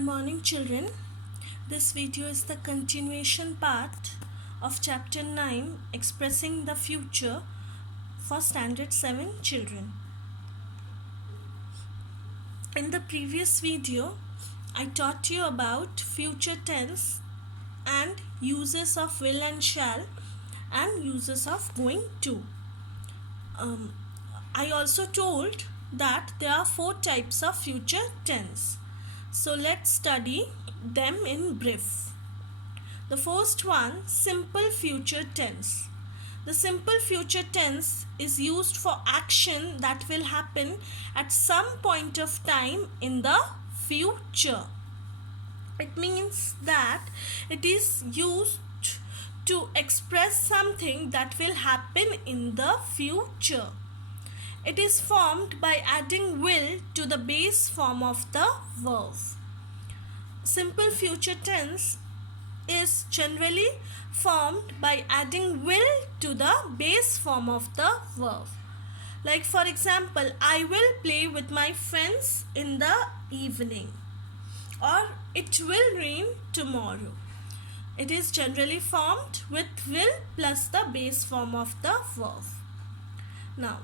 Good morning, children. This video is the continuation part of chapter 9, expressing the future, for standard 7 children. In the previous video, I taught you about future tense and uses of will and shall and uses of going to. I also told that there are 4 types of future tense. So let's study them in brief. The first one, simple future tense. The simple future tense is used for action that will happen at some point of time in the future. It means that it is used to express something that will happen in the future. It is formed by adding will to the base form of the verb. Simple future tense is generally formed by adding will to the base form of the verb. Like for example, I will play with my friends in the evening, or it will rain tomorrow. It is generally formed with will plus the base form of the verb. Now,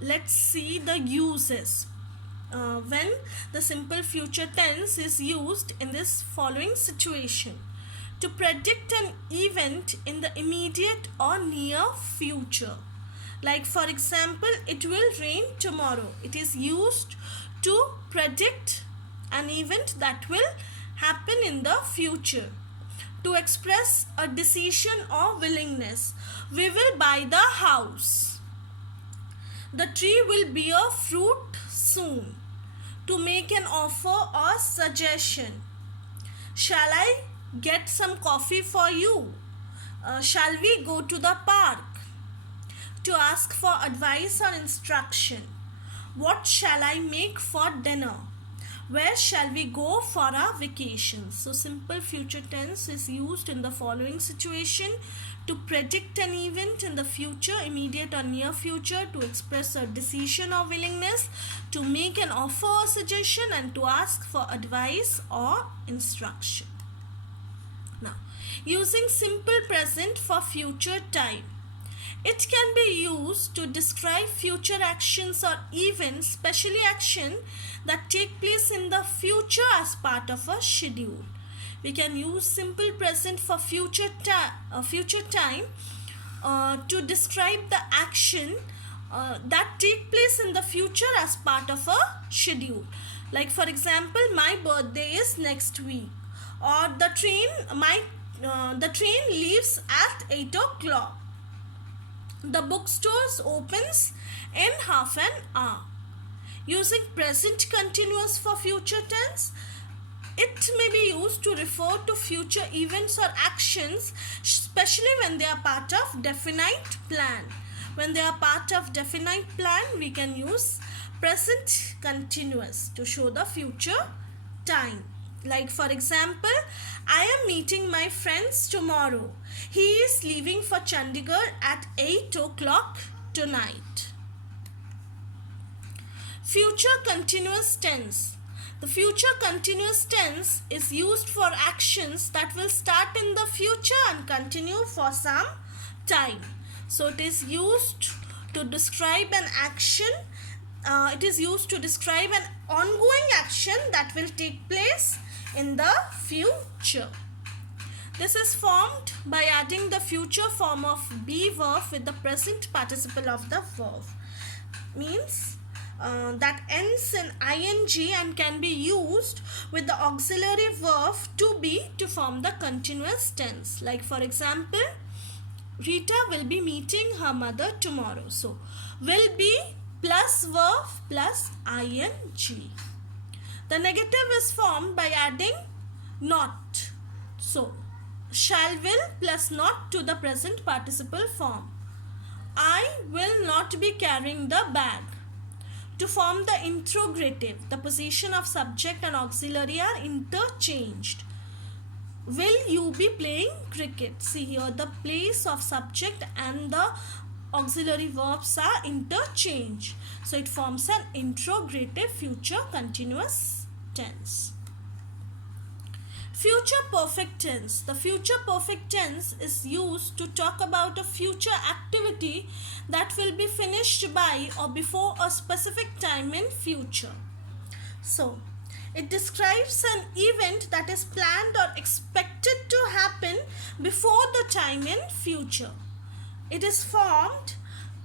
let's see the uses. When the simple future tense is used in this following situation: to predict an event in the immediate or near future. Like for example, it will rain tomorrow. It is used to predict an event that will happen in the future. To express a decision or willingness: we will buy the house. The tree will bear fruit soon. To make an offer or suggestion: shall I get some coffee for you? Shall we go to the park? To ask for advice or instruction: what shall I make for dinner? Where shall we go for our vacation? So simple future tense is used in the following situation: to predict an event in the future, immediate or near future, to express a decision or willingness, to make an offer or suggestion, and to ask for advice or instruction. Now, using simple present for future time. It can be used to describe future actions or events, especially action that take place in the future as part of a schedule. We can use simple present for future time to describe the action that take place in the future as part of a schedule. Like for example, my birthday is next week, or the train leaves at 8 o'clock. The bookstores opens in half an hour. Using present continuous for future tense, it may be used to refer to future events or actions, especially when they are part of definite plan. When they are part of definite plan, we can use present continuous to show the future time. Like for example, I am meeting my friends tomorrow. He is leaving for Chandigarh at 8 o'clock tonight. Future continuous tense. The future continuous tense is used for actions that will start in the future and continue for some time. So it is used to describe an action. It is used to describe an ongoing action that will take place in the future. This is formed by adding the future form of be verb with the present participle of the verb. Means that ends in ing and can be used with the auxiliary verb to be to form the continuous tense. Like for example, Rita will be meeting her mother tomorrow. So will be plus verb plus ing. The negative is formed by adding not. So shall will plus not to the present participle form. I will not be carrying the bag. To form the interrogative, the position of subject and auxiliary are interchanged. Will you be playing cricket? See here, the place of subject and the auxiliary verbs are interchanged. So it forms an interrogative future continuous tense. Future perfect tense. The future perfect tense is used to talk about a future activity that will be finished by or before a specific time in future. So, it describes an event that is planned or expected to happen before the time in future. It is formed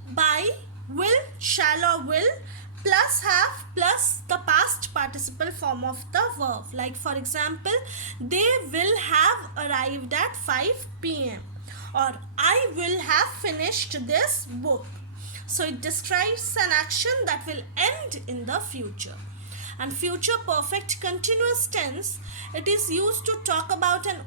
by will, shall or will plus have plus the past participle form of the verb. Like for example, they will have arrived at 5 p.m. or I will have finished this book. So it describes an action that will end in the future. And future perfect continuous tense, it is used to talk about an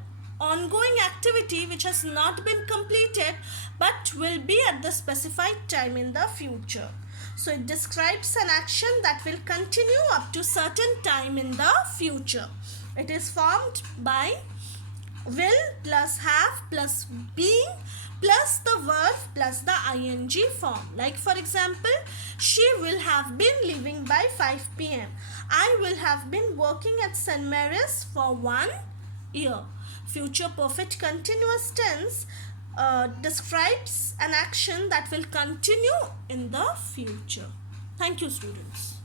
ongoing activity which has not been completed but will be at the specified time in the future. So it describes an action that will continue up to certain time in the future. It is formed by will plus have plus being plus the verb plus the ing form. Like for example, she will have been leaving by 5 p.m. I will have been working at St. Mary's for 1 year. Future perfect continuous tense describes an action that will continue in the future. Thank you, students.